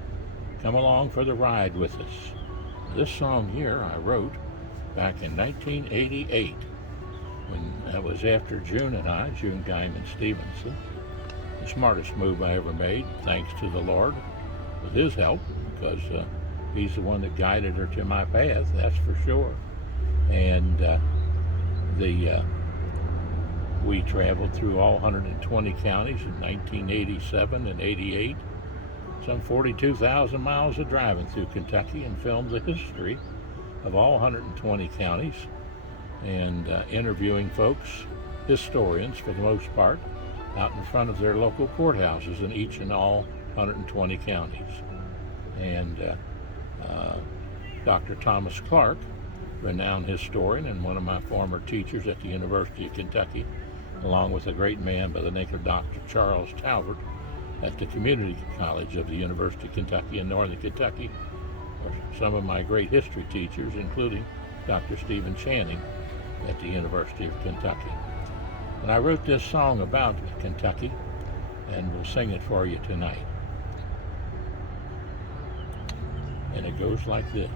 come along for the ride with us. This song here I wrote back in 1988, when that was after June and I, June Geiman-Stephenson. The smartest move I ever made, thanks to the Lord, with his help, because he's the one that guided her to my path, that's for sure. And we traveled through all 120 counties in 1987 and 88, some 42,000 miles of driving through Kentucky, and filmed the history of all 120 counties, and interviewing folks, historians for the most part, out in front of their local courthouses in each and all 120 counties. And Dr. Thomas Clark, renowned historian and one of my former teachers at the University of Kentucky, along with a great man by the name of Dr. Charles Talbot at the Community College of the University of Kentucky in Northern Kentucky, are some of my great history teachers, including Dr. Stephen Channing at the University of Kentucky. And I wrote this song about Kentucky, and we'll sing it for you tonight. And it goes like this.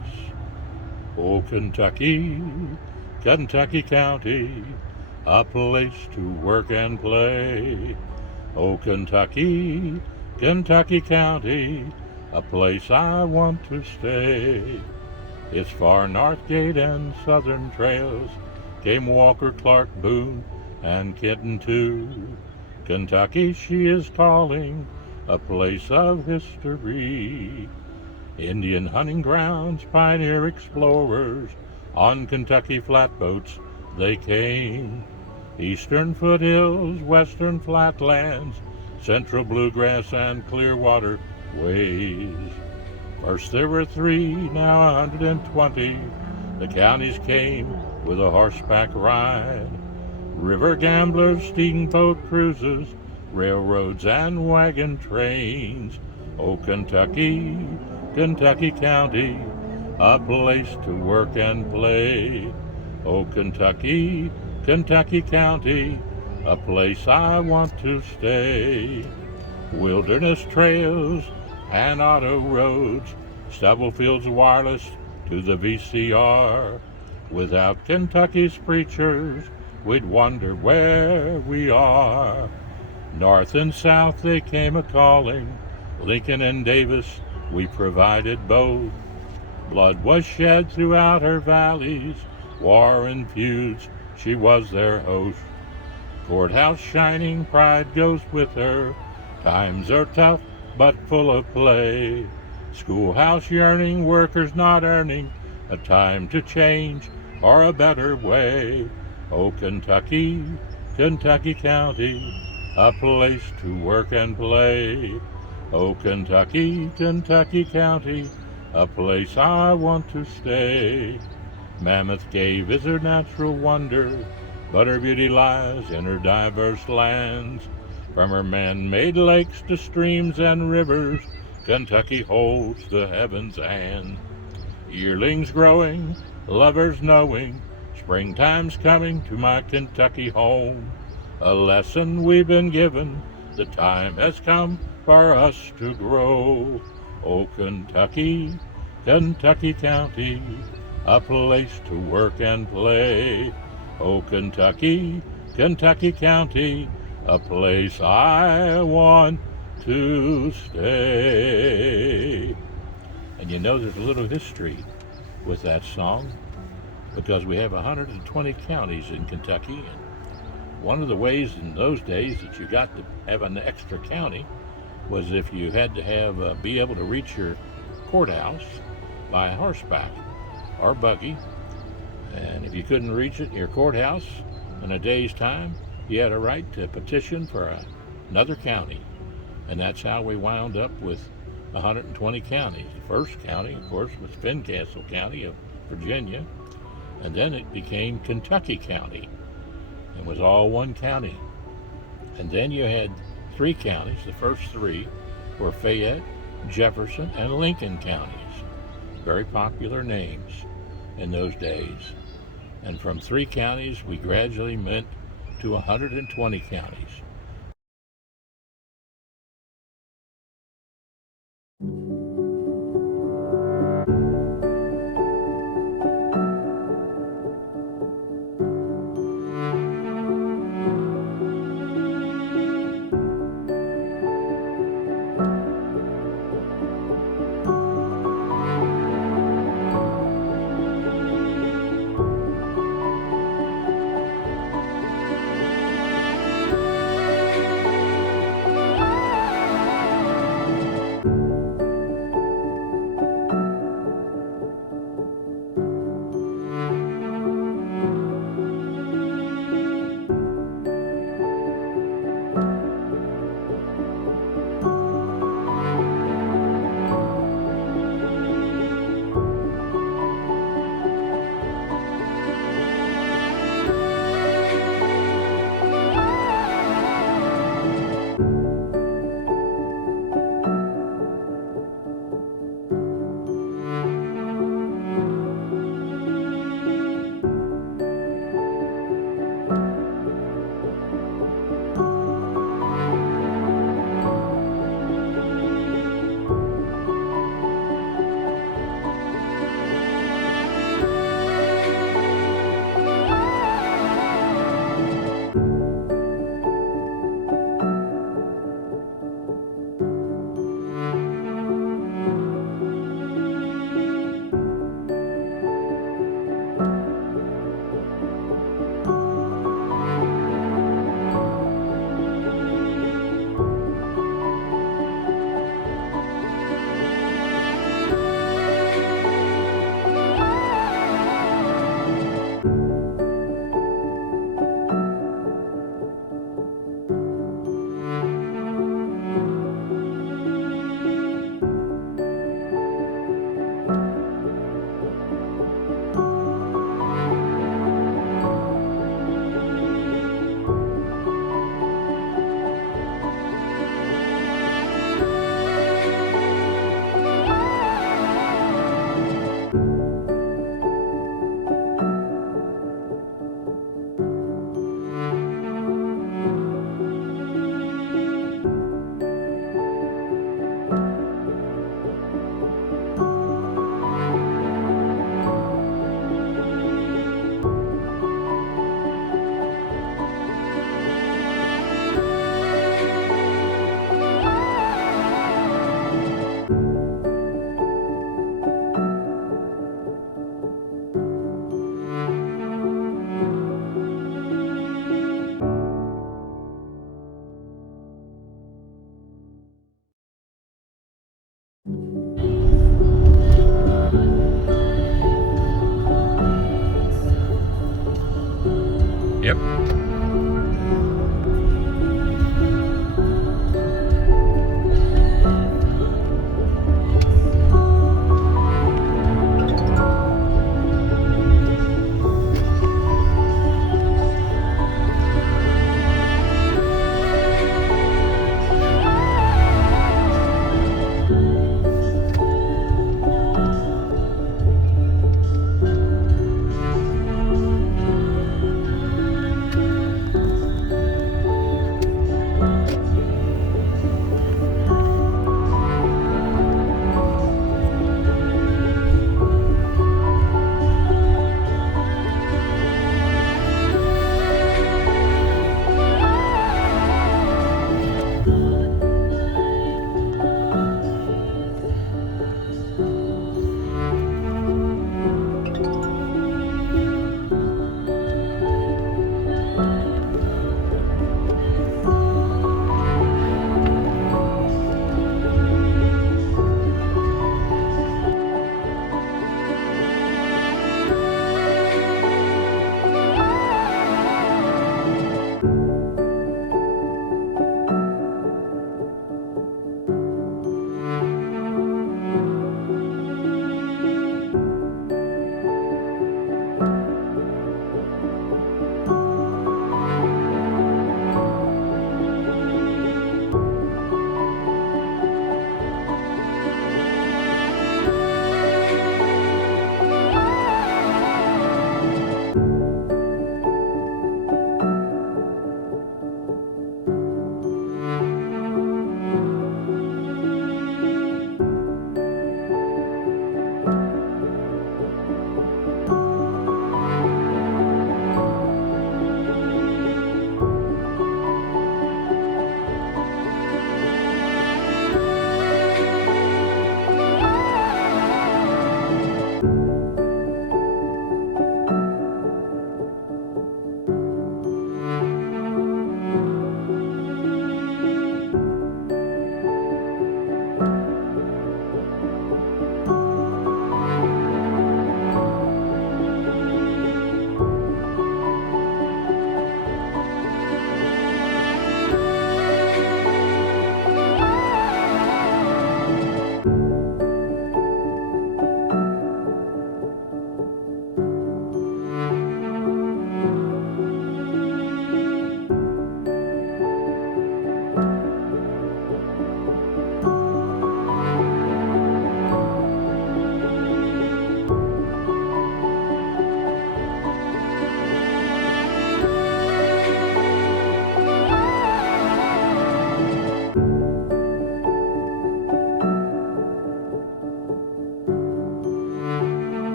Oh, Kentucky, Kentucky County, a place to work and play. Oh, Kentucky, Kentucky County, a place I want to stay. Its far north gate and southern trails came Walker, Clark, Boone, and Kenton too. Kentucky, she is calling, a place of history. Indian hunting grounds, pioneer explorers, on Kentucky flatboats they came. Eastern foothills, western flatlands, central bluegrass and clear water ways. First there were 3, now 120. The counties came with a horseback ride. River gamblers, steamboat cruises, railroads and wagon trains. Oh, Kentucky, Kentucky County, a place to work and play. Oh, Kentucky, Kentucky County, a place I want to stay. Wilderness trails and auto roads, stubble fields wireless to the VCR. Without Kentucky's preachers, we'd wonder where we are. North and south they came a-calling, Lincoln and Davis, we provided both. Blood was shed throughout her valleys, war and feuds, she was their host. Courthouse shining, pride goes with her. Times are tough, but full of play. Schoolhouse yearning, workers not earning a time to change or a better way. Oh, Kentucky, Kentucky County, a place to work and play. Oh, Kentucky, Kentucky County, a place I want to stay. Mammoth Cave is her natural wonder, but her beauty lies in her diverse lands. From her man-made lakes to streams and rivers, Kentucky holds the heaven's hand. Yearlings growing, lovers knowing, springtime's coming to my Kentucky home. A lesson we've been given, the time has come for us to grow. Oh, Kentucky, Kentucky County, a place to work and play. Oh, Kentucky, Kentucky County, a place I want to stay. And you know there's a little history with that song because we have 120 counties in Kentucky, and one of the ways in those days that you got to have an extra county was if you had to have be able to reach your courthouse by horseback or buggy, and if you couldn't reach it in your courthouse in a day's time, you had a right to petition for another county, and that's how we wound up with 120 counties. The first county, of course, was Fincastle County of Virginia, and then it became Kentucky County. It was all one county. And then you had 3 counties. The first 3 were Fayette, Jefferson, and Lincoln counties. Very popular names in those days. And from 3 counties, we gradually went to 120 counties.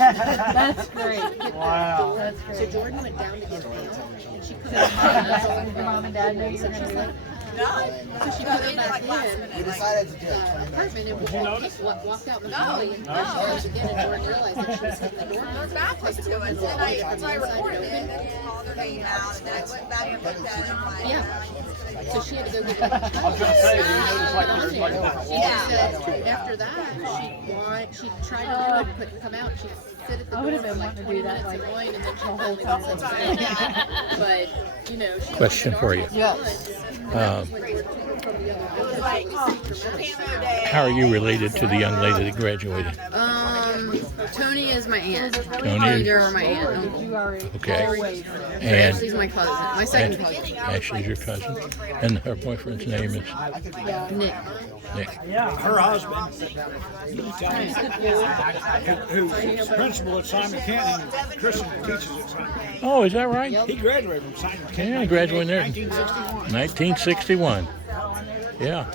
That's great. Wow. That's great. So Jordan went down to get mail, and she put her mom and dad know you were going to do that? So she put it back in. We decided to do it. Apartment and walked out in the hallway and pushed again, and Jordan realized that she was hitting the door. Their back was to it, so I recorded it, and then called her name out, and then I went back and looked at it, and I'm like, Yeah. So she had to go get the I was gonna say, do you notice like there's like after that, she tried to do it, couldn't come out. She sit at the door for like 20 minutes annoying, and then she finally got something. But, you know, she Question for you. Yes. How are you related to the young lady that graduated? Tony is my aunt. Tony? You're my aunt. Okay. And Ashley's my cousin. My second cousin. Ashley's your cousin. And her boyfriend's name is? Nick. Nick. Yeah, her husband, who's principal at Simon Canyon, Christian teaches at Simon Canyon. Oh, is that right? He graduated from Simon Canyon. Yeah, I graduated there. 1961. 1961. Yeah.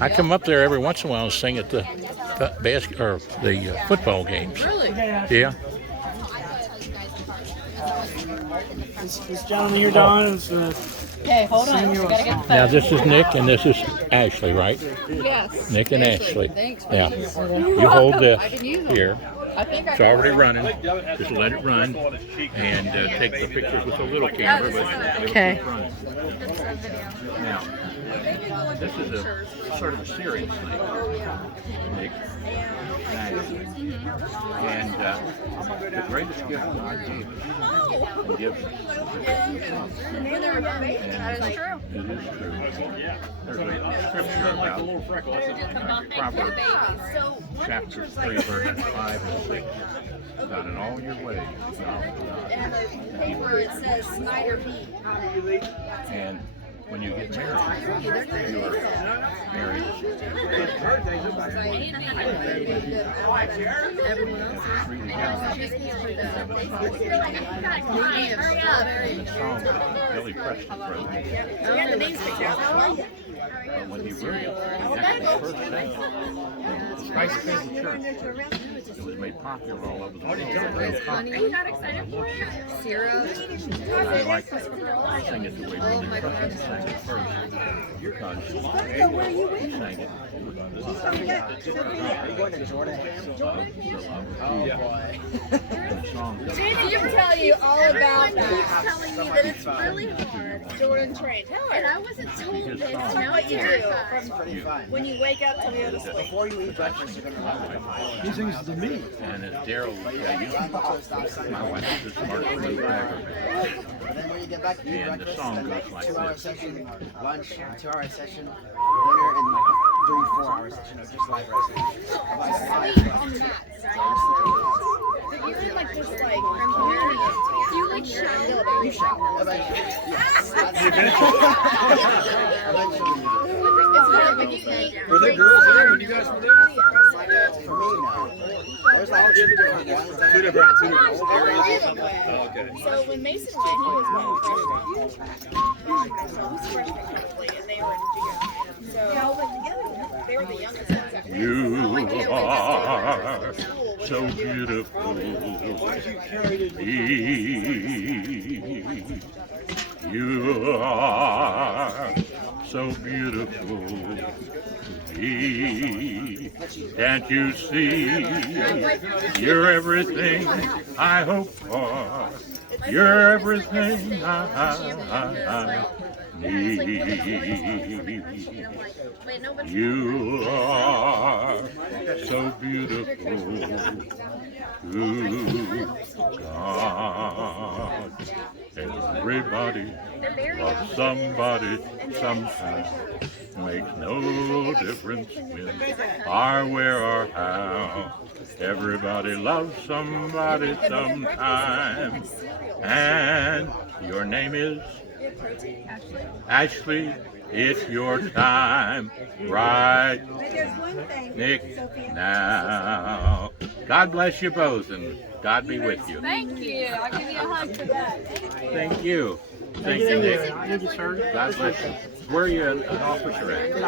I come up there every once in a while and sing at the football games. Really? Yeah. This gentleman here, Don, is Okay, hold on. We gotta get the Now this is Nick and this is Ashley, right? Yes. Nick and Ashley. Thanks. Yeah. You hold this I can use them. here. I think It's already running. Just let it run and take the pictures with a little camera. But Okay. running. Now, this is a sort of a serious thing. Nick and Ashley. And the greatest gift God gave us and gives us. that is true. It is true. There's a scripture about Proverbs chapter 3, verses 5 and 6. About in all your ways. And the paper, it says Snyder beat on it. And when you get married, you are married. Everyone else Really the song Billy Preston wrote. Yeah, the name's picked out. But when he wrote it, he actually first sang it. The Christ Faithful Church. It was made popular all over the world. Are you not excited for it? Syrup. I like to sing it the way Billy Preston sang it first. Because he sang it. Did you tell you all about that? Telling me that it's really hard. Jordan trained. And I wasn't told this. Now what you do from when you wake up till you go to sleep. Before you eat breakfast, you're going to he sings to me. And as Darrell will tell you, my wife is the smartest thing I ever met. And then when you get back to eat And the breakfast, song then goes like 2-hour this. session, lunch, 2-hour session, dinner, and like a 3-4 hour session of just live wrestling. Sleep on the mat. But you're like just like do you like shower? You shower. Yes. Were there girls there when you guys were there? For me, no. There's like two different ones. Two different areas or something? Oh, okay. So when Mason went, he was one freshman actually, and they were in junior. So they were the youngest ones. You are so beautiful. You are so beautiful. Can't you see? You're everything I hope for. You're everything I need. You are so beautiful. God, everybody loves somebody sometime. Makes no difference when or where or how. Everybody loves somebody sometime. And your name is? Ashley. It's your time, right, But there's one thing, Nick? Sophia. Now, God bless you both, and God be with you. Thank you. I'll give you a hug for that. Thank you. Thank you, Nick. God bless you. Where are you an officer at?